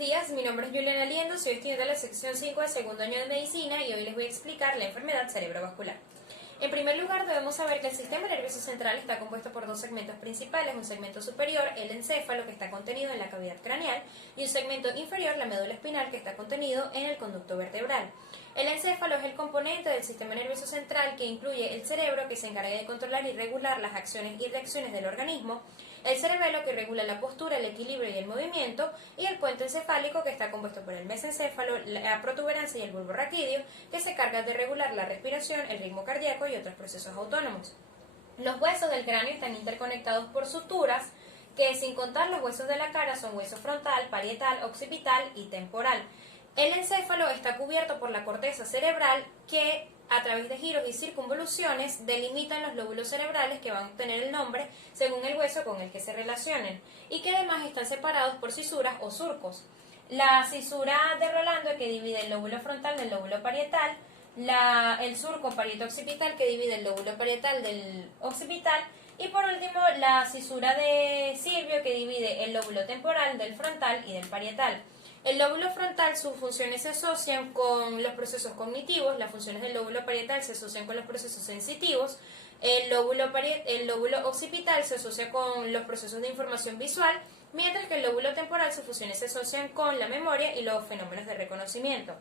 días, mi nombre es Juliana Liendo, soy estudiante de la sección 5 del segundo año de medicina y hoy les voy a explicar la enfermedad cerebrovascular. En primer lugar, debemos saber que el sistema nervioso central está compuesto por dos segmentos principales, un segmento superior, el encéfalo, que está contenido en la cavidad craneal, y un segmento inferior, la médula espinal, que está contenido en el conducto vertebral. El encéfalo es el componente del sistema nervioso central que incluye el cerebro, que se encarga de controlar y regular las acciones y reacciones del organismo, el cerebelo, que regula la postura, el equilibrio y el movimiento, y el puente encefálico, que está compuesto por el mesencéfalo, la protuberancia y el bulbo raquídeo, que se carga de regular la respiración, el ritmo cardíaco y otros procesos autónomos. Los huesos del cráneo están interconectados por suturas, que sin contar los huesos de la cara son hueso frontal, parietal, occipital y temporal. El encéfalo está cubierto por la corteza cerebral que, a través de giros y circunvoluciones, delimitan los lóbulos cerebrales que van a obtener el nombre según el hueso con el que se relacionen y que además están separados por cisuras o surcos. La cisura de Rolando, que divide el lóbulo frontal del lóbulo parietal, el surco parieto-occipital, que divide el lóbulo parietal del occipital, y por último la cisura de Silvio, que divide el lóbulo temporal del frontal y del parietal. El lóbulo frontal, sus funciones se asocian con los procesos cognitivos, las funciones del lóbulo parietal se asocian con los procesos sensitivos, el lóbulo occipital se asocia con los procesos de información visual, mientras que el lóbulo temporal, sus funciones se asocian con la memoria y los fenómenos de reconocimiento.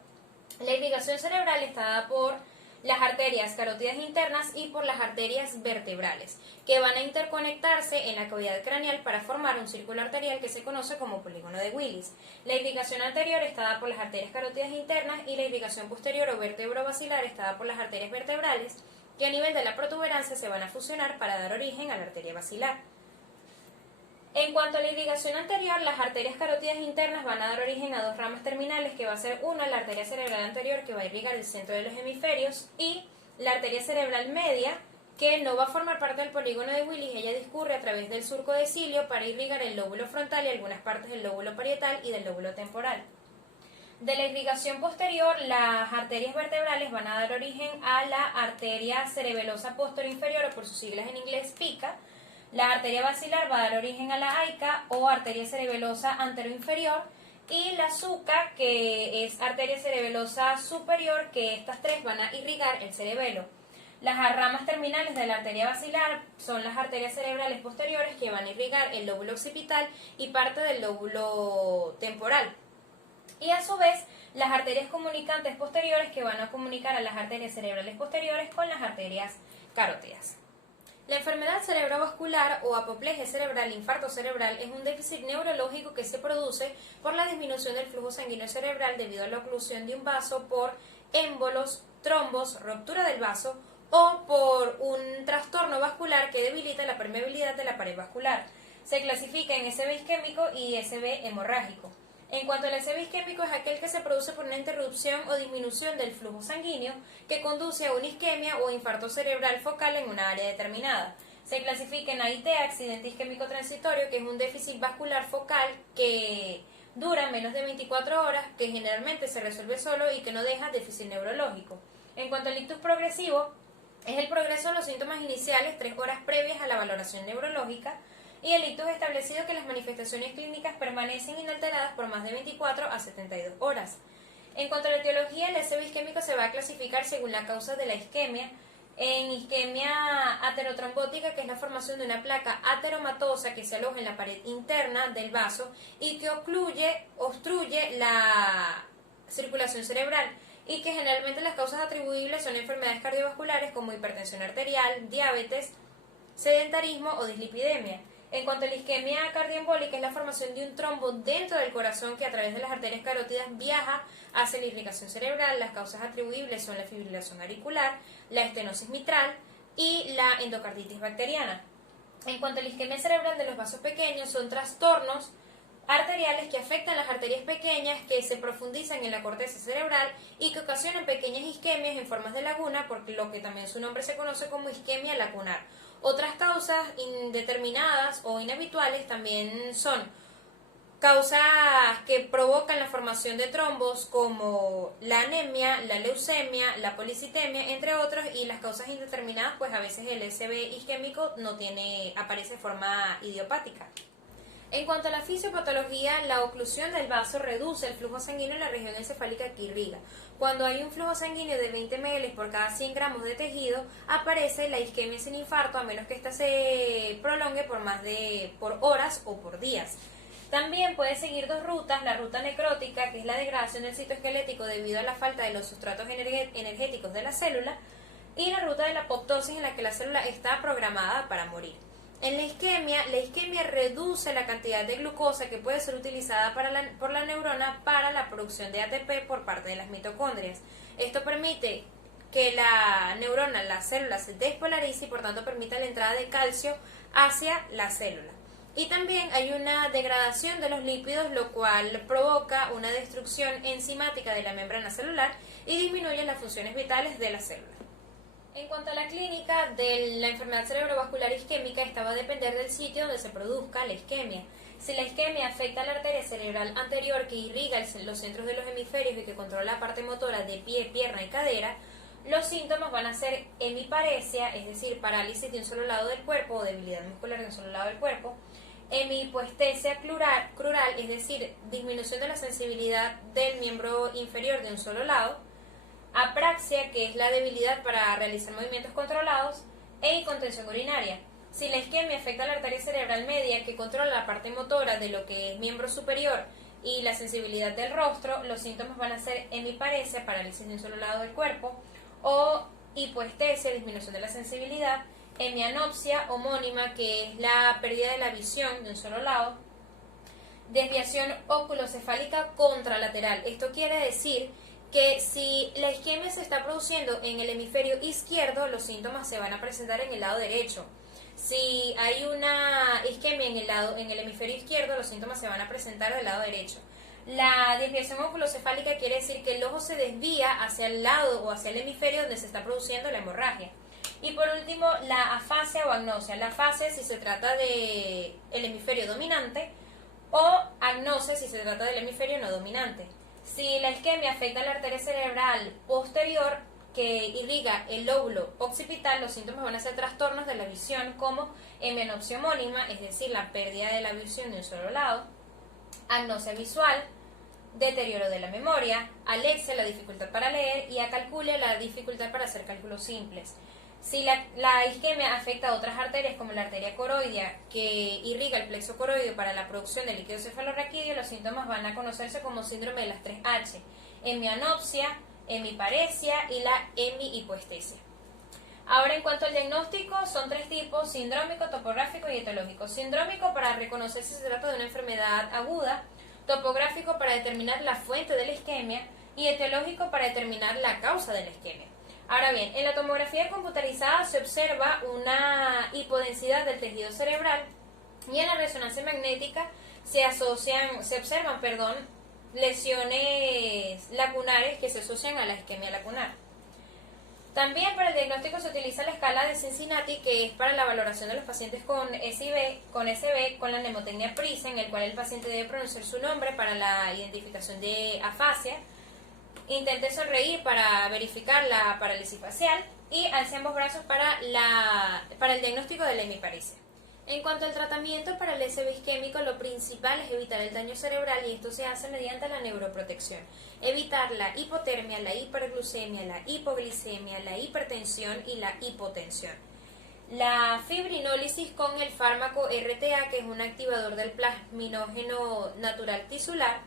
La irrigación cerebral está dada por las arterias carótidas internas y por las arterias vertebrales, que van a interconectarse en la cavidad craneal para formar un círculo arterial que se conoce como polígono de Willis. La irrigación anterior está dada por las arterias carótidas internas y la irrigación posterior o vertebrovascular está dada por las arterias vertebrales, que a nivel de la protuberancia se van a fusionar para dar origen a la arteria basilar. En cuanto a la irrigación anterior, las arterias carótidas internas van a dar origen a dos ramas terminales, que va a ser una, la arteria cerebral anterior, que va a irrigar el centro de los hemisferios, y la arteria cerebral media, que no va a formar parte del polígono de Willis. Ella discurre a través del surco de Cilio para irrigar el lóbulo frontal y algunas partes del lóbulo parietal y del lóbulo temporal. De la irrigación posterior, las arterias vertebrales van a dar origen a la arteria cerebelosa posterior-inferior, o por sus siglas en inglés PICA. La arteria basilar va a dar origen a la AICA o arteria cerebelosa anteroinferior, y la SUCA, que es arteria cerebelosa superior, que estas tres van a irrigar el cerebelo. Las ramas terminales de la arteria basilar son las arterias cerebrales posteriores, que van a irrigar el lóbulo occipital y parte del lóbulo temporal. Y a su vez, las arterias comunicantes posteriores, que van a comunicar a las arterias cerebrales posteriores con las arterias carótidas. La enfermedad cerebrovascular o apoplejía cerebral, infarto cerebral, es un déficit neurológico que se produce por la disminución del flujo sanguíneo cerebral debido a la oclusión de un vaso por émbolos, trombos, ruptura del vaso o por un trastorno vascular que debilita la permeabilidad de la pared vascular. Se clasifica en SB isquémico y SB hemorrágico. En cuanto al SB isquémico, es aquel que se produce por una interrupción o disminución del flujo sanguíneo que conduce a una isquemia o infarto cerebral focal en una área determinada. Se clasifica en AIT, accidente isquémico transitorio, que es un déficit vascular focal que dura menos de 24 horas, que generalmente se resuelve solo y que no deja déficit neurológico. En cuanto al ictus progresivo, es el progreso de los síntomas iniciales 3 horas previas a la valoración neurológica, y el ictus establecido que las manifestaciones clínicas permanecen inalteradas por más de 24 a 72 horas. En cuanto a la etiología, el SB isquémico se va a clasificar según la causa de la isquemia, en isquemia aterotrombótica, que es la formación de una placa ateromatosa que se aloja en la pared interna del vaso y que obstruye la circulación cerebral, y que generalmente las causas atribuibles son enfermedades cardiovasculares como hipertensión arterial, diabetes, sedentarismo o dislipidemia. En cuanto a la isquemia cardioembólica, es la formación de un trombo dentro del corazón que a través de las arterias carótidas viaja hacia la irrigación cerebral. Las causas atribuibles son la fibrilación auricular, la estenosis mitral y la endocarditis bacteriana. En cuanto a la isquemia cerebral de los vasos pequeños, son trastornos arteriales que afectan las arterias pequeñas, que se profundizan en la corteza cerebral y que ocasionan pequeñas isquemias en formas de laguna, porque lo que también su nombre se conoce como isquemia lacunar. Otras causas indeterminadas o inhabituales también son causas que provocan la formación de trombos, como la anemia, la leucemia, la policitemia, entre otros, y las causas indeterminadas, pues a veces el SB isquémico aparece de forma idiopática. En cuanto a la fisiopatología, la oclusión del vaso reduce el flujo sanguíneo en la región encefálica que irriga. Cuando hay un flujo sanguíneo de 20 ml por cada 100 gramos de tejido, aparece la isquemia sin infarto, a menos que ésta se prolongue por horas o por días. También puede seguir dos rutas: la ruta necrótica, que es la degradación del citoesquelético debido a la falta de los sustratos energéticos de la célula, y la ruta de la apoptosis, en la que la célula está programada para morir. En la isquemia reduce la cantidad de glucosa que puede ser utilizada por la neurona para la producción de ATP por parte de las mitocondrias. Esto permite que la célula se despolarice y por tanto permita la entrada de calcio hacia la célula. Y también hay una degradación de los lípidos, lo cual provoca una destrucción enzimática de la membrana celular y disminuye las funciones vitales de la célula. En cuanto a la clínica de la enfermedad cerebrovascular isquémica, esta va a depender del sitio donde se produzca la isquemia. Si la isquemia afecta a la arteria cerebral anterior, que irriga los centros de los hemisferios y que controla la parte motora de pie, pierna y cadera, los síntomas van a ser hemiparesia, es decir, parálisis de un solo lado del cuerpo o debilidad muscular de un solo lado del cuerpo; hemihipoestesia crural, es decir, disminución de la sensibilidad del miembro inferior de un solo lado; apraxia, que es la debilidad para realizar movimientos controlados; e incontención urinaria. Si la isquemia afecta a la arteria cerebral media, que controla la parte motora de lo que es miembro superior y la sensibilidad del rostro, los síntomas van a ser hemiparesia, parálisis de un solo lado del cuerpo, o hipoestesia, disminución de la sensibilidad; hemianopsia homónima, que es la pérdida de la visión de un solo lado; desviación oculocefálica contralateral. Esto quiere decir que si la isquemia se está produciendo en el hemisferio izquierdo, los síntomas se van a presentar en el lado derecho. Si hay una isquemia en el hemisferio izquierdo, los síntomas se van a presentar del lado derecho. La desviación oculocefálica quiere decir que el ojo se desvía hacia el lado o hacia el hemisferio donde se está produciendo la hemorragia. Y por último, la afasia o agnosia. La afasia si se trata del hemisferio dominante, o agnosia si se trata del hemisferio no dominante. Si la isquemia afecta a la arteria cerebral posterior, que irriga el lóbulo occipital, los síntomas van a ser trastornos de la visión como hemianopsia homónima, es decir, la pérdida de la visión de un solo lado; agnosia visual, deterioro de la memoria; alexia, la dificultad para leer; y acalculia, la dificultad para hacer cálculos simples. Si la isquemia afecta a otras arterias, como la arteria coroidea, que irriga el plexo coroideo para la producción de líquido cefalorraquídeo, los síntomas van a conocerse como síndrome de las 3H: hemianopsia, hemiparesia y la hemihipoestesia. Ahora, en cuanto al diagnóstico, son tres tipos: sindrómico, topográfico y etiológico. Sindrómico, para reconocer si se trata de una enfermedad aguda; topográfico, para determinar la fuente de la isquemia; y etiológico, para determinar la causa de la isquemia. Ahora bien, en la tomografía computarizada se observa una hipodensidad del tejido cerebral, y en la resonancia magnética se observan lesiones lacunares que se asocian a la isquemia lacunar. También para el diagnóstico se utiliza la escala de Cincinnati, que es para la valoración de los pacientes con SB, con la mnemotecnia PRISA, en el cual el paciente debe pronunciar su nombre para la identificación de afasia, intente sonreír para verificar la parálisis facial, y alce ambos brazos para el diagnóstico de la hemiparesia. En cuanto al tratamiento para el SB isquémico, lo principal es evitar el daño cerebral, y esto se hace mediante la neuroprotección. Evitar la hipotermia, la hiperglucemia, la hipoglicemia, la hipertensión y la hipotensión. La fibrinólisis con el fármaco RTA, que es un activador del plasminógeno natural tisular;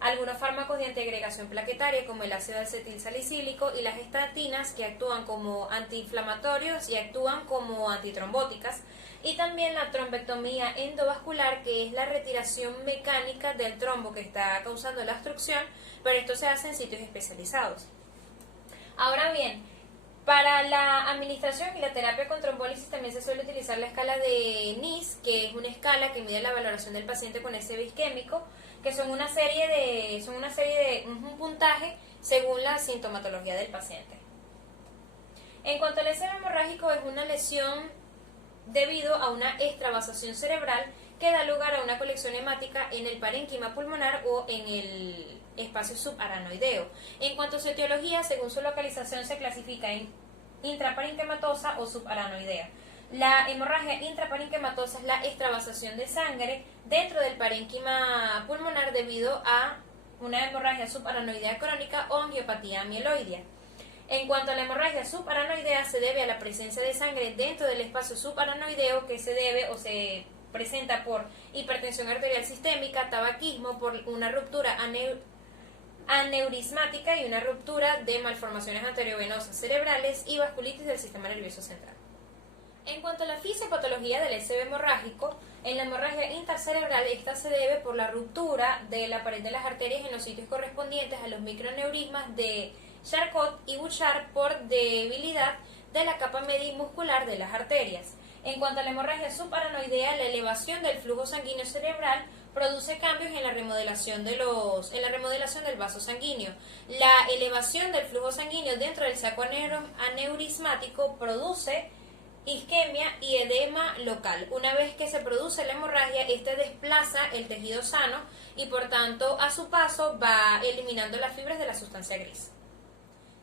algunos fármacos de antiagregación plaquetaria, como el ácido acetil salicílico y las estatinas, que actúan como antiinflamatorios y actúan como antitrombóticas; y también la trombectomía endovascular, que es la retiración mecánica del trombo que está causando la obstrucción, pero esto se hace en sitios especializados. Ahora bien, para la administración y la terapia con trombólisis también se suele utilizar la escala de NIS, que es una escala que mide la valoración del paciente con SB isquémico, que son un puntaje según la sintomatología del paciente. En cuanto al SB hemorrágico, es una lesión debido a una extravasación cerebral que da lugar a una colección hemática en el parénquima pulmonar o en el espacio subaranoideo. En cuanto a su etiología, según su localización se clasifica en intraparenquimatosa o subaranoidea. La hemorragia intraparenquimatosa es la extravasación de sangre dentro del parénquima pulmonar debido a una hemorragia subaranoidea crónica o angiopatía amiloidea. En cuanto a la hemorragia subaranoidea, se debe a la presencia de sangre dentro del espacio subaranoideo que se debe o se presenta por hipertensión arterial sistémica, tabaquismo, por una ruptura aneurismática y una ruptura de malformaciones arteriovenosas cerebrales y vasculitis del sistema nervioso central. En cuanto a la fisiopatología del SB hemorrágico, en la hemorragia intercerebral esta se debe por la ruptura de la pared de las arterias en los sitios correspondientes a los microneurismas de Charcot y Bouchard por debilidad de la capa media muscular de las arterias. En cuanto a la hemorragia subaranoidea, la elevación del flujo sanguíneo cerebral produce cambios en la remodelación del vaso sanguíneo. La elevación del flujo sanguíneo dentro del saco aneurismático produce isquemia y edema local. Una vez que se produce la hemorragia, este desplaza el tejido sano y por tanto a su paso va eliminando las fibras de la sustancia gris.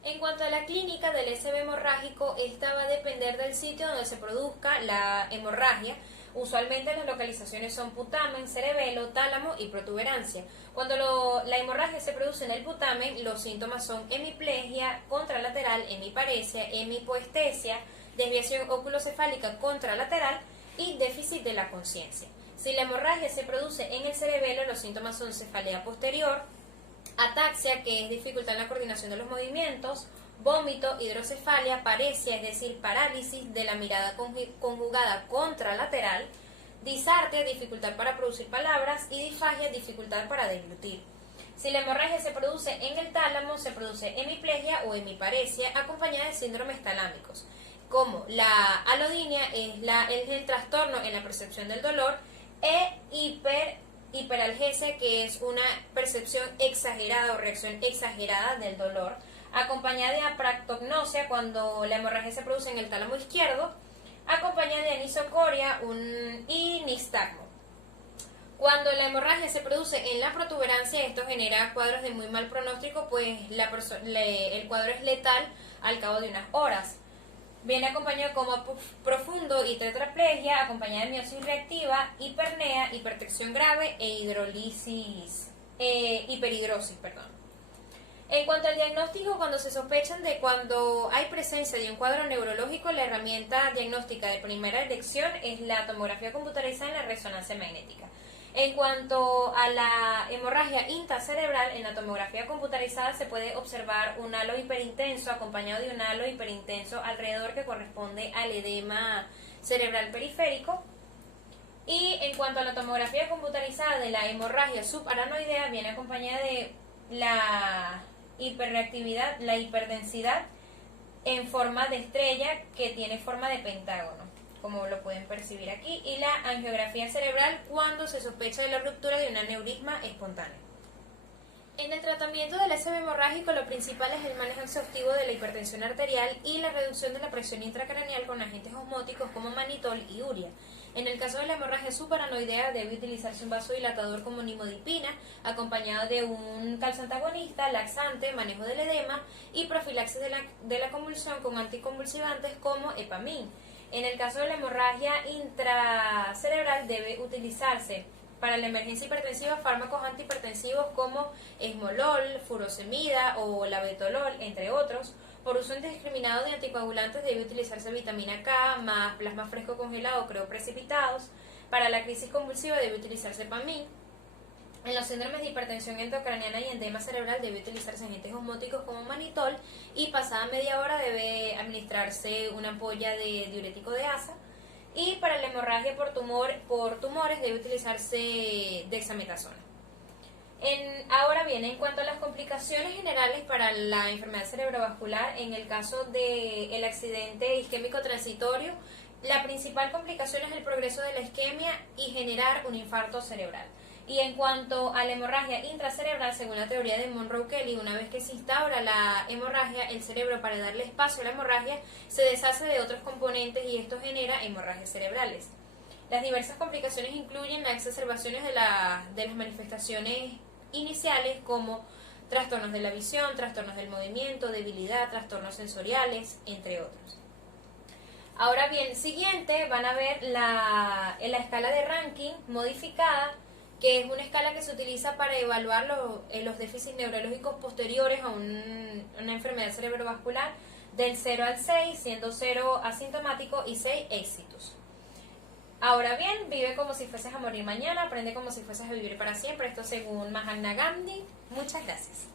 En cuanto a la clínica del SB hemorrágico, esta va a depender del sitio donde se produzca la hemorragia. Usualmente las localizaciones son putamen, cerebelo, tálamo y protuberancia. Cuando la hemorragia se produce en el putamen, los síntomas son hemiplegia contralateral, hemiparesia, hemipoestesia, desviación oculocefálica contralateral y déficit de la conciencia. Si la hemorragia se produce en el cerebelo, los síntomas son cefalea posterior, ataxia, que es dificultad en la coordinación de los movimientos, vómito, hidrocefalia, paresia, es decir, parálisis de la mirada conjugada contralateral, disarte, dificultad para producir palabras, y disfagia, dificultad para deglutir. Si la hemorragia se produce en el tálamo, se produce hemiplegia o hemiparesia acompañada de síndromes talámicos, como la alodinia es el trastorno en la percepción del dolor, e hiperalgesia, que es una percepción exagerada o reacción exagerada del dolor, acompañada de apractognosia cuando la hemorragia se produce en el tálamo izquierdo, acompañada de anisocoria y nixtagmo. Cuando la hemorragia se produce en la protuberancia, esto genera cuadros de muy mal pronóstico, pues el cuadro es letal al cabo de unas horas. Viene acompañado de coma profundo y tetraplegia, acompañada de miosis reactiva, hipernea, hipertensión grave e hiperhidrosis. En cuanto al diagnóstico, cuando se sospechan de cuando hay presencia de un cuadro neurológico, la herramienta diagnóstica de primera elección es la tomografía computarizada en la resonancia magnética. En cuanto a la hemorragia intracerebral, en la tomografía computarizada se puede observar un halo hiperintenso acompañado de un halo hiperintenso alrededor que corresponde al edema cerebral periférico. Y en cuanto a la tomografía computarizada de la hemorragia subaranoidea, viene acompañada de la hiperreactividad, la hiperdensidad en forma de estrella que tiene forma de pentágono, como lo pueden percibir aquí, y la angiografía cerebral cuando se sospecha de la ruptura de un aneurisma espontáneo. En el tratamiento del SB hemorrágico, lo principal es el manejo exhaustivo de la hipertensión arterial y la reducción de la presión intracraneal con agentes osmóticos como manitol y urea. En el caso de la hemorragia subaranoidea, debe utilizarse un vasodilatador como nimodipina, acompañado de un calcio-antagonista, laxante, manejo del edema y profilaxis de la convulsión con anticonvulsivantes como epamin. En el caso de la hemorragia intracerebral, debe utilizarse para la emergencia hipertensiva fármacos antihipertensivos como esmolol, furosemida o labetalol, entre otros. Por uso indiscriminado de anticoagulantes debe utilizarse vitamina K más plasma fresco congelado o creoprecipitados. Para la crisis convulsiva debe utilizarse Pamin. En los síndromes de hipertensión endocraniana y edema cerebral debe utilizarse agentes osmóticos como manitol, y pasada media hora debe administrarse una ampolla de diurético de asa. Y para la hemorragia por tumores debe utilizarse dexametasona. Ahora bien, en cuanto a las complicaciones generales para la enfermedad cerebrovascular, en el caso del accidente isquémico transitorio, la principal complicación es el progreso de la isquemia y generar un infarto cerebral. Y en cuanto a la hemorragia intracerebral, según la teoría de Monroe-Kelly, una vez que se instaura la hemorragia, el cerebro, para darle espacio a la hemorragia, se deshace de otros componentes y esto genera hemorragias cerebrales. Las diversas complicaciones incluyen las exacerbaciones de las manifestaciones iniciales como trastornos de la visión, trastornos del movimiento, debilidad, trastornos sensoriales, entre otros. Ahora bien, siguiente van a ver la escala de ranking modificada, que es una escala que se utiliza para evaluar los déficits neurológicos posteriores a una enfermedad cerebrovascular del 0 al 6, siendo 0 asintomático y 6 éxitos. Ahora bien, vive como si fueses a morir mañana, aprende como si fueses a vivir para siempre. Esto según Mahatma Gandhi. Muchas gracias.